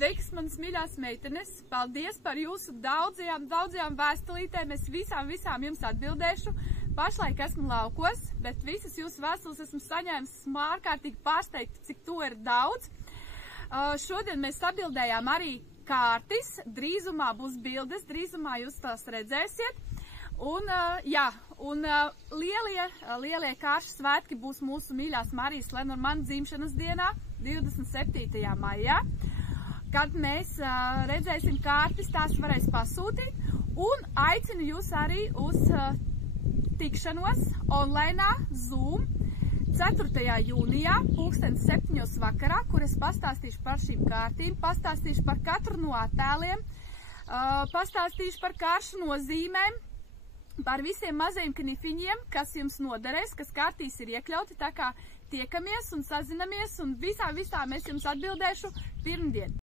Sveikas, manas mīļās meitenes! Paldies par jūsu daudzajām vēstulītēm. Es visām jums atbildēšu. Pašlaik esmu laukos, bet visas jūsu vēstules esmu saņēmis. Esmu ārkārtīgi pārsteigta, cik to ir daudz. Šodien mēs atbildējām arī kārtis. Drīzumā būs bildes, drīzumā jūs tās redzēsiet. Un lielie kāršu svētki būs mūsu mīļās Marijas Lenormand dzimšanas dienā, 27. maijā, kad mēs redzēsim kārtis, tās varēs pasūtīt, un aicinu jūs arī uz tikšanos online Zoom 4. jūnijā, 7:00 vakarā, kur es pastāstīšu par šīm kārtīm, pastāstīšu par katru no attēliem, pastāstīšu par kāršu nozīmēm, par visiem maziem knifiņiem, kas jums noderēs, kas kārtīs ir iekļauti, tā kā tiekamies un sazinamies, un visā es jums atbildēšu pirmdien.